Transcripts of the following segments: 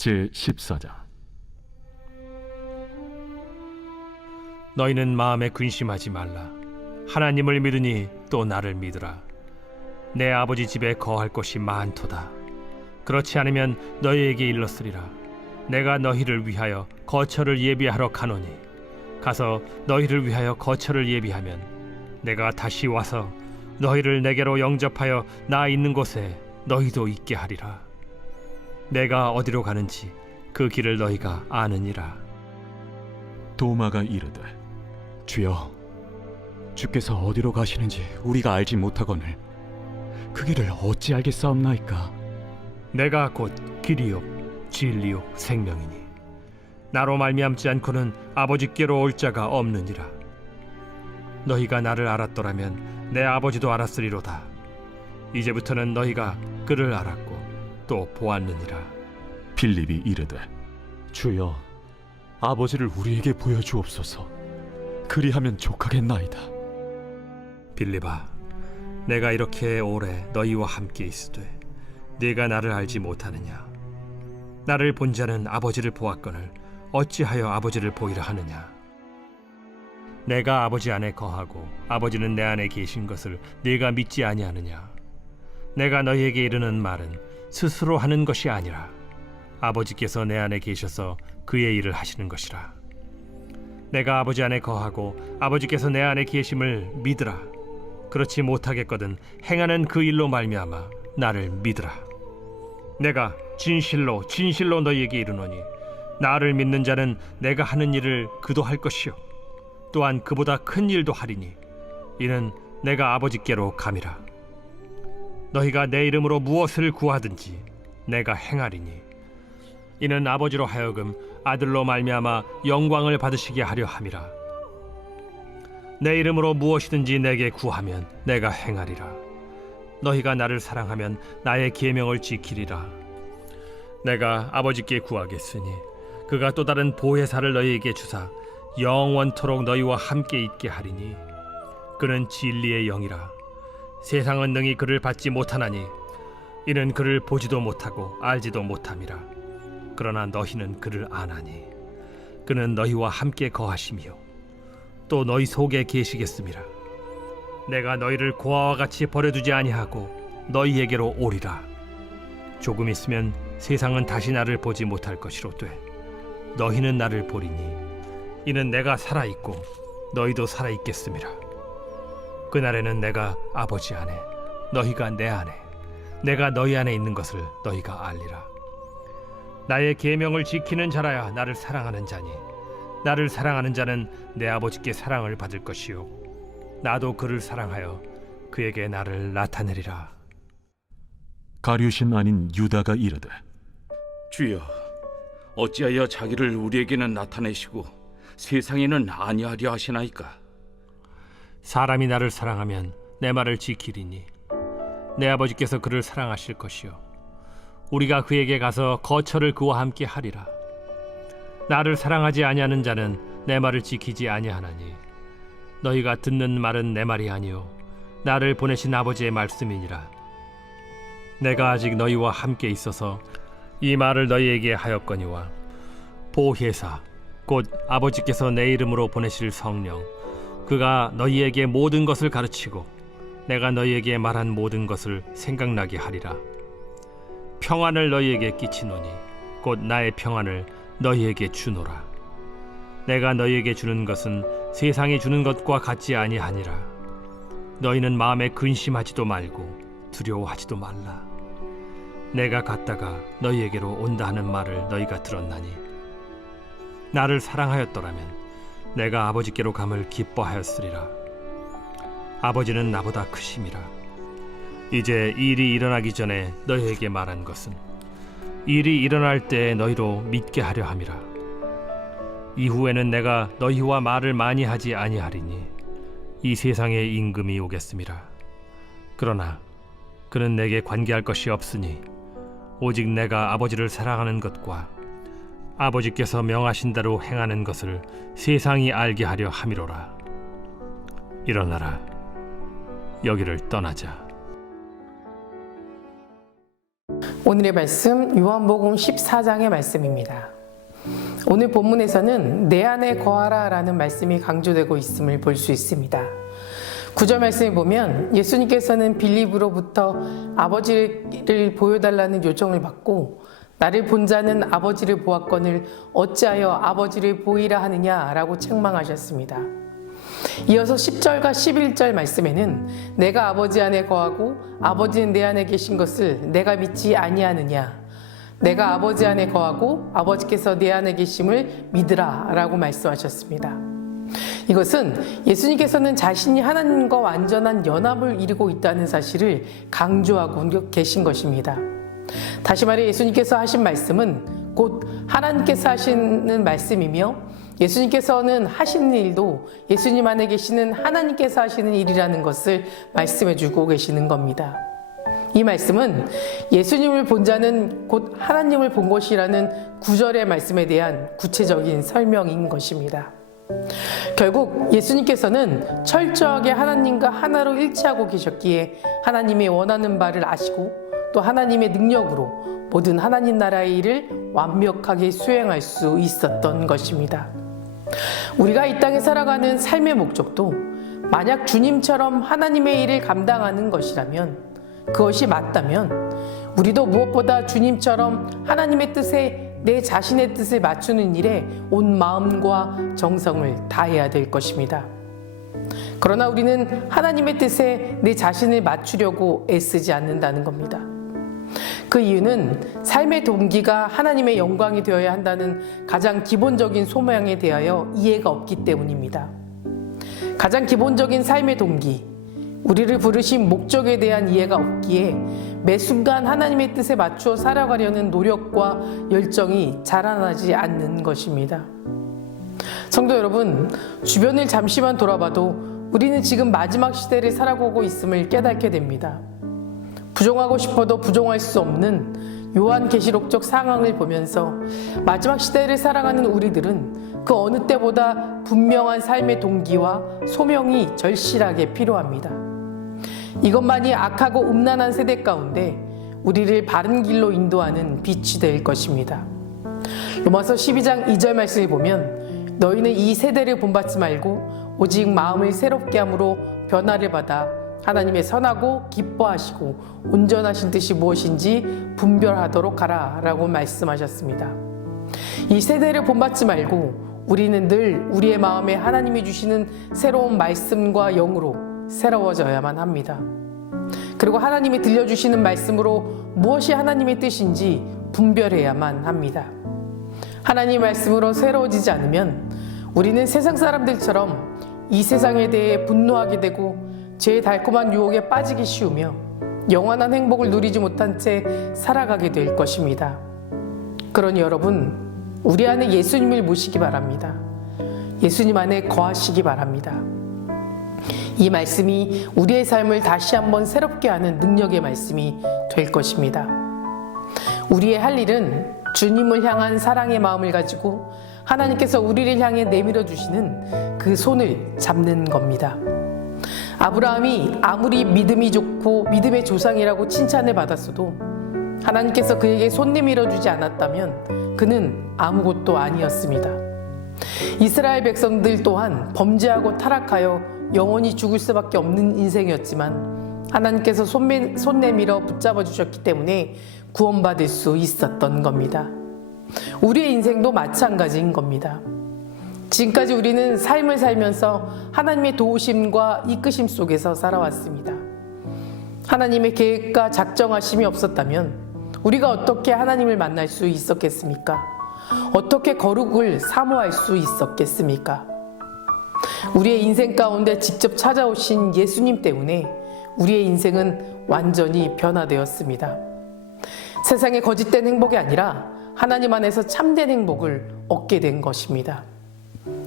제14장. 너희는 마음에 근심하지 말라. 하나님을 믿으니 또 나를 믿으라. 내 아버지 집에 거할 곳이 많도다. 그렇지 않으면 너희에게 일렀으리라. 내가 너희를 위하여 거처를 예비하러 가노니 가서 너희를 위하여 거처를 예비하면 내가 다시 와서 너희를 내게로 영접하여 나 있는 곳에 너희도 있게 하리라. 내가 어디로 가는지 그 길을 너희가 아느니라. 도마가 이르되, 주여, 주께서 어디로 가시는지 우리가 알지 못하거늘 그 길을 어찌 알겠사옵나이까? 내가 곧 길이요 진리요 생명이니 나로 말미암지 않고는 아버지께로 올 자가 없느니라. 너희가 나를 알았더라면 내 아버지도 알았으리로다. 이제부터는 너희가 그를 알았고 또 보았느니라. 빌립이 이르되, 주여, 아버지를 우리에게 보여주옵소서. 그리하면 족하겠나이다. 빌립아, 내가 이렇게 오래 너희와 함께 있으되 네가 나를 알지 못하느냐? 나를 본 자는 아버지를 보았거늘 어찌하여 아버지를 보이라 하느냐? 내가 아버지 안에 거하고 아버지는 내 안에 계신 것을 네가 믿지 아니하느냐? 내가 너희에게 이르는 말은 스스로 하는 것이 아니라 아버지께서 내 안에 계셔서 그의 일을 하시는 것이라. 내가 아버지 안에 거하고 아버지께서 내 안에 계심을 믿으라. 그렇지 못하겠거든 행하는 그 일로 말미암아 나를 믿으라. 내가 진실로 진실로 너희에게 이르노니 나를 믿는 자는 내가 하는 일을 그도 할 것이요 또한 그보다 큰 일도 하리니 이는 내가 아버지께로 감이라. 너희가 내 이름으로 무엇을 구하든지 내가 행하리니 이는 아버지로 하여금 아들로 말미암아 영광을 받으시게 하려 함이라. 내 이름으로 무엇이든지 내게 구하면 내가 행하리라. 너희가 나를 사랑하면 나의 계명을 지키리라. 내가 아버지께 구하겠으니 그가 또 다른 보혜사를 너희에게 주사 영원토록 너희와 함께 있게 하리니 그는 진리의 영이라. 세상은 능히 그를 받지 못하나니 이는 그를 보지도 못하고 알지도 못함이라. 그러나 너희는 그를 아나니 그는 너희와 함께 거하시며 또 너희 속에 계시겠음이라. 내가 너희를 고아와 같이 버려두지 아니하고 너희에게로 오리라. 조금 있으면 세상은 다시 나를 보지 못할 것이로되 너희는 나를 보리니 이는 내가 살아있고 너희도 살아있겠음이라. 그날에는 내가 아버지 안에 너희가 내 안에 내가 너희 안에 있는 것을 너희가 알리라. 나의 계명을 지키는 자라야 나를 사랑하는 자니 나를 사랑하는 자는 내 아버지께 사랑을 받을 것이요 나도 그를 사랑하여 그에게 나를 나타내리라. 가룟신 아닌 유다가 이르되, 주여, 어찌하여 자기를 우리에게는 나타내시고 세상에는 아니하려 하시나이까? 사람이 나를 사랑하면 내 말을 지키리니 내 아버지께서 그를 사랑하실 것이요 우리가 그에게 가서 거처를 그와 함께 하리라. 나를 사랑하지 아니하는 자는 내 말을 지키지 아니하나니 너희가 듣는 말은 내 말이 아니요 나를 보내신 아버지의 말씀이니라. 내가 아직 너희와 함께 있어서 이 말을 너희에게 하였거니와 보혜사 곧 아버지께서 내 이름으로 보내실 성령 그가 너희에게 모든 것을 가르치고 내가 너희에게 말한 모든 것을 생각나게 하리라. 평안을 너희에게 끼치노니 곧 나의 평안을 너희에게 주노라. 내가 너희에게 주는 것은 세상이 주는 것과 같지 아니하니라. 너희는 마음에 근심하지도 말고 두려워하지도 말라. 내가 갔다가 너희에게로 온다 하는 말을 너희가 들었나니 나를 사랑하였더라면 내가 아버지께로 감을 기뻐하였으리라. 아버지는 나보다 크심이라. 이제 일이 일어나기 전에 너희에게 말한 것은 일이 일어날 때 너희로 믿게 하려 함이라. 이후에는 내가 너희와 말을 많이 하지 아니하리니 이 세상에 임금이 오겠음이라. 그러나 그는 내게 관계할 것이 없으니 오직 내가 아버지를 사랑하는 것과 아버지께서 명하신 대로 행하는 것을 세상이 알게 하려 함이로라. 일어나라. 여기를 떠나자. 오늘의 말씀 요한복음 14장의 말씀입니다. 오늘 본문에서는 내 안에 거하라 라는 말씀이 강조되고 있음을 볼 수 있습니다. 9절 말씀을 보면 예수님께서는 빌립으로부터 아버지를 보여달라는 요청을 받고 나를 본 자는 아버지를 보았거늘 어찌하여 아버지를 보이라 하느냐라고 책망하셨습니다. 이어서 10절과 11절 말씀에는 내가 아버지 안에 거하고 아버지는 내 안에 계신 것을 내가 믿지 아니하느냐, 내가 아버지 안에 거하고 아버지께서 내 안에 계심을 믿으라 라고 말씀하셨습니다. 이것은 예수님께서는 자신이 하나님과 완전한 연합을 이루고 있다는 사실을 강조하고 계신 것입니다. 다시 말해 예수님께서 하신 말씀은 곧 하나님께서 하시는 말씀이며 예수님께서는 하시는 일도 예수님 안에 계시는 하나님께서 하시는 일이라는 것을 말씀해 주고 계시는 겁니다. 이 말씀은 예수님을 본 자는 곧 하나님을 본 것이라는 9절의 말씀에 대한 구체적인 설명인 것입니다. 결국 예수님께서는 철저하게 하나님과 하나로 일치하고 계셨기에 하나님의 원하는 바를 아시고 또 하나님의 능력으로 모든 하나님 나라의 일을 완벽하게 수행할 수 있었던 것입니다. 우리가 이 땅에 살아가는 삶의 목적도 만약 주님처럼 하나님의 일을 감당하는 것이라면, 그것이 맞다면 우리도 무엇보다 주님처럼 하나님의 뜻에 내 자신의 뜻을 맞추는 일에 온 마음과 정성을 다해야 될 것입니다. 그러나 우리는 하나님의 뜻에 내 자신을 맞추려고 애쓰지 않는다는 겁니다. 그 이유는 삶의 동기가 하나님의 영광이 되어야 한다는 가장 기본적인 소명에 대하여 이해가 없기 때문입니다. 가장 기본적인 삶의 동기, 우리를 부르신 목적에 대한 이해가 없기에 매 순간 하나님의 뜻에 맞추어 살아가려는 노력과 열정이 자라나지 않는 것입니다. 성도 여러분, 주변을 잠시만 돌아봐도 우리는 지금 마지막 시대를 살아가고 있음을 깨닫게 됩니다. 부정하고 싶어도 부정할 수 없는 요한계시록적 상황을 보면서 마지막 시대를 살아가는 우리들은 그 어느 때보다 분명한 삶의 동기와 소명이 절실하게 필요합니다. 이것만이 악하고 음란한 세대 가운데 우리를 바른 길로 인도하는 빛이 될 것입니다. 로마서 12장 2절 말씀을 보면 너희는 이 세대를 본받지 말고 오직 마음을 새롭게 함으로 변화를 받아 하나님의 선하고 기뻐하시고 온전하신 뜻이 무엇인지 분별하도록 하라 라고 말씀하셨습니다. 이 세대를 본받지 말고 우리는 늘 우리의 마음에 하나님이 주시는 새로운 말씀과 영으로 새로워져야만 합니다. 그리고 하나님이 들려주시는 말씀으로 무엇이 하나님의 뜻인지 분별해야만 합니다. 하나님의 말씀으로 새로워지지 않으면 우리는 세상 사람들처럼 이 세상에 대해 분노하게 되고 죄의 달콤한 유혹에 빠지기 쉬우며 영원한 행복을 누리지 못한 채 살아가게 될 것입니다. 그러니 여러분, 우리 안에 예수님을 모시기 바랍니다. 예수님 안에 거하시기 바랍니다. 이 말씀이 우리의 삶을 다시 한번 새롭게 하는 능력의 말씀이 될 것입니다. 우리의 할 일은 주님을 향한 사랑의 마음을 가지고 하나님께서 우리를 향해 내밀어 주시는 그 손을 잡는 겁니다. 아브라함이 아무리 믿음이 좋고 믿음의 조상이라고 칭찬을 받았어도 하나님께서 그에게 손 내밀어 주지 않았다면 그는 아무것도 아니었습니다. 이스라엘 백성들 또한 범죄하고 타락하여 영원히 죽을 수밖에 없는 인생이었지만 하나님께서 손 내밀어 붙잡아 주셨기 때문에 구원받을 수 있었던 겁니다. 우리의 인생도 마찬가지인 겁니다. 지금까지 우리는 삶을 살면서 하나님의 도우심과 이끄심 속에서 살아왔습니다. 하나님의 계획과 작정하심이 없었다면 우리가 어떻게 하나님을 만날 수 있었겠습니까? 어떻게 거룩을 사모할 수 있었겠습니까? 우리의 인생 가운데 직접 찾아오신 예수님 때문에 우리의 인생은 완전히 변화되었습니다. 세상의 거짓된 행복이 아니라 하나님 안에서 참된 행복을 얻게 된 것입니다.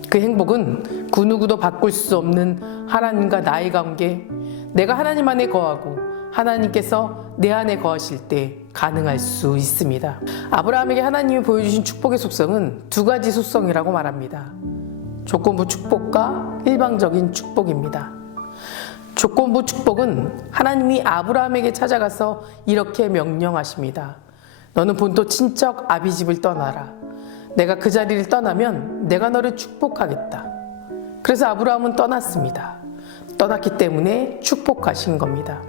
그 행복은 그 누구도 바꿀 수 없는 하나님과 나의 관계, 내가 하나님 안에 거하고 하나님께서 내 안에 거하실 때 가능할 수 있습니다. 아브라함에게 하나님이 보여주신 축복의 속성은 두 가지 속성이라고 말합니다. 조건부 축복과 일방적인 축복입니다. 조건부 축복은 하나님이 아브라함에게 찾아가서 이렇게 명령하십니다. 너는 본토 친척 아비 집을 떠나라. 내가 그 자리를 떠나면 내가 너를 축복하겠다. 그래서 아브라함은 떠났습니다. 떠났기 때문에 축복하신 겁니다.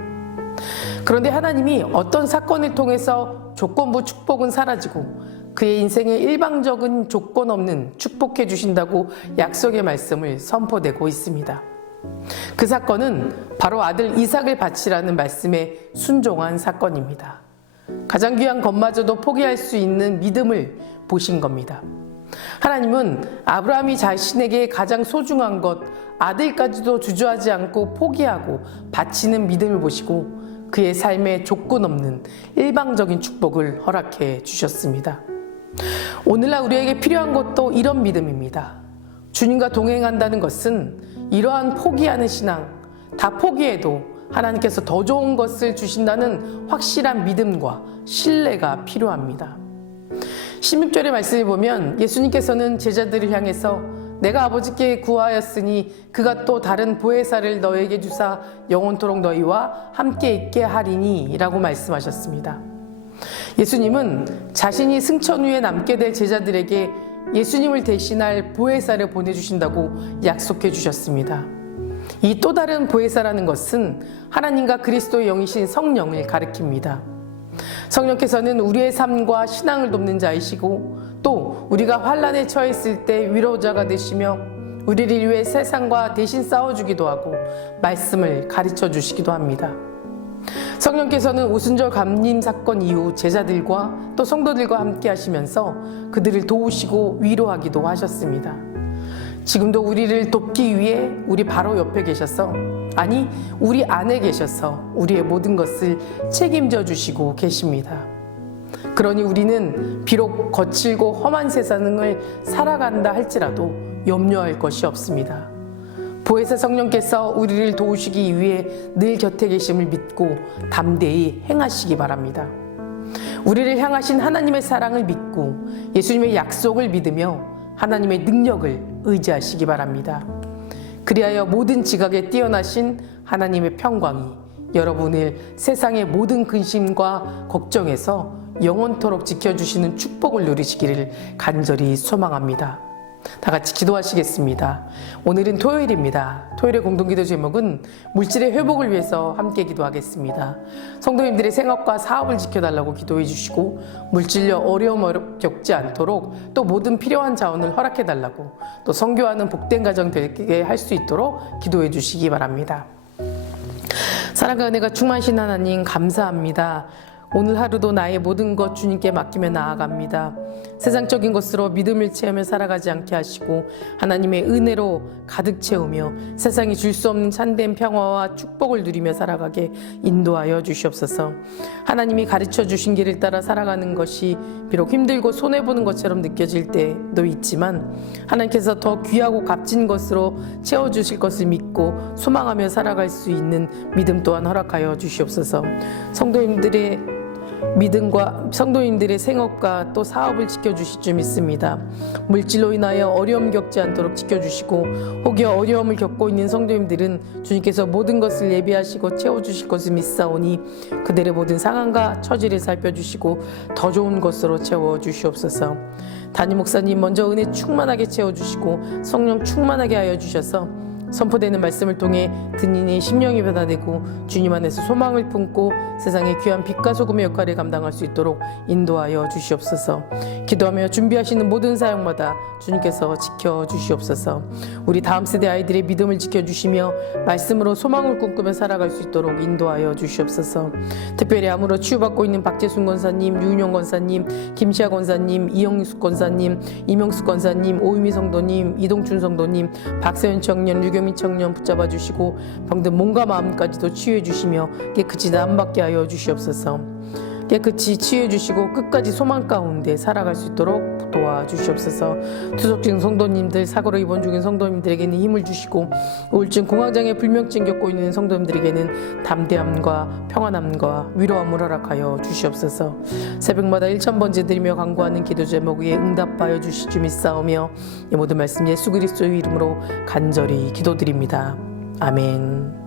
그런데 하나님이 어떤 사건을 통해서 조건부 축복은 사라지고 그의 인생에 일방적인 조건 없는 축복해 주신다고 약속의 말씀을 선포되고 있습니다. 그 사건은 바로 아들 이삭을 바치라는 말씀에 순종한 사건입니다. 가장 귀한 것마저도 포기할 수 있는 믿음을 보신 겁니다. 하나님은 아브라함이 자신에게 가장 소중한 것, 아들까지도 주저하지 않고 포기하고 바치는 믿음을 보시고 그의 삶에 조건 없는 일방적인 축복을 허락해 주셨습니다. 오늘날 우리에게 필요한 것도 이런 믿음입니다. 주님과 동행한다는 것은 이러한 포기하는 신앙, 다 포기해도 하나님께서 더 좋은 것을 주신다는 확실한 믿음과 신뢰가 필요합니다. 16절의 말씀을 보면 예수님께서는 제자들을 향해서 내가 아버지께 구하였으니 그가 또 다른 보혜사를 너에게 주사 영원토록 너희와 함께 있게 하리니 라고 말씀하셨습니다. 예수님은 자신이 승천 후에 남게 될 제자들에게 예수님을 대신할 보혜사를 보내주신다고 약속해 주셨습니다. 이 또 다른 보혜사라는 것은 하나님과 그리스도의 영이신 성령을 가리킵니다. 성령께서는 우리의 삶과 신앙을 돕는 자이시고 또 우리가 환난에 처했을 때 위로자가 되시며 우리를 위해 세상과 대신 싸워주기도 하고 말씀을 가르쳐 주시기도 합니다. 성령께서는 오순절 감림 사건 이후 제자들과 또 성도들과 함께 하시면서 그들을 도우시고 위로하기도 하셨습니다. 지금도 우리를 돕기 위해 우리 바로 옆에 계셔서, 아니 우리 안에 계셔서 우리의 모든 것을 책임져 주시고 계십니다. 그러니 우리는 비록 거칠고 험한 세상을 살아간다 할지라도 염려할 것이 없습니다. 보혜사 성령께서 우리를 도우시기 위해 늘 곁에 계심을 믿고 담대히 행하시기 바랍니다. 우리를 향하신 하나님의 사랑을 믿고 예수님의 약속을 믿으며 하나님의 능력을 의지하시기 바랍니다. 그리하여 모든 지각에 뛰어나신 하나님의 평강이 여러분을 세상의 모든 근심과 걱정에서 영원토록 지켜주시는 축복을 누리시기를 간절히 소망합니다. 다 같이 기도하시겠습니다. 오늘은 토요일입니다. 토요일의 공동기도 제목은 물질의 회복을 위해서 함께 기도하겠습니다. 성도님들의 생업과 사업을 지켜달라고 기도해 주시고 물질로 어려움 겪지 않도록 또 모든 필요한 자원을 허락해달라고 또 선교하는 복된 가정 되게 할 수 있도록 기도해 주시기 바랍니다. 사랑과 은혜가 충만하신 하나님 감사합니다. 오늘 하루도 나의 모든 것 주님께 맡기며 나아갑니다. 세상적인 것으로 믿음을 채우며 살아가지 않게 하시고 하나님의 은혜로 가득 채우며 세상이 줄 수 없는 참된 평화와 축복을 누리며 살아가게 인도하여 주시옵소서. 하나님이 가르쳐 주신 길을 따라 살아가는 것이 비록 힘들고 손해보는 것처럼 느껴질 때도 있지만 하나님께서 더 귀하고 값진 것으로 채워주실 것을 믿고 소망하며 살아갈 수 있는 믿음 또한 허락하여 주시옵소서. 성도님들의 믿음과 성도인들의 생업과 또 사업을 지켜주실 줄 믿습니다. 물질로 인하여 어려움 겪지 않도록 지켜주시고 혹여 어려움을 겪고 있는 성도님들은 주님께서 모든 것을 예비하시고 채워주실 것을 믿사오니 그들의 모든 상황과 처지를 살펴주시고 더 좋은 것으로 채워주시옵소서. 담임 목사님 먼저 은혜 충만하게 채워주시고 성령 충만하게 하여 주셔서 선포되는 말씀을 통해 듣는 심령이 변화되고 주님 안에서 소망을 품고 세상의 귀한 빛과 소금의 역할을 감당할 수 있도록 인도하여 주시옵소서. 기도하며 준비하시는 모든 사역마다 주님께서 지켜주시옵소서. 우리 다음 세대 아이들의 믿음을 지켜주시며 말씀으로 소망을 꿈꾸며 살아갈 수 있도록 인도하여 주시옵소서. 특별히 암으로 치유받고 있는 박재순 권사님, 유윤영 권사님, 김시아 권사님, 이영숙 권사님, 이명숙 권사님, 오유미 성도님, 이동춘 성도님, 박세현 청년, 류경민 청년 붙잡아 주시고 병든 몸과 마음까지도 치유해 주시며 깨끗이 나음받게 하여 주시옵소서. 깨끗이 치유해 주시고 끝까지 소망 가운데 살아갈 수 있도록 도와주시옵소서. 투석 중인 성도님들, 사고로 입원 중인 성도님들에게는 힘을 주시고 우울증, 공황장애, 불면증 겪고 있는 성도님들에게는 담대함과 평안함과 위로함을 허락하여 주시옵소서. 새벽마다 1000번째 드리며 간구하는 기도 제목에 응답하여 주실 줄 믿사오며 이 모든 말씀 예수 그리스도의 이름으로 간절히 기도드립니다. 아멘.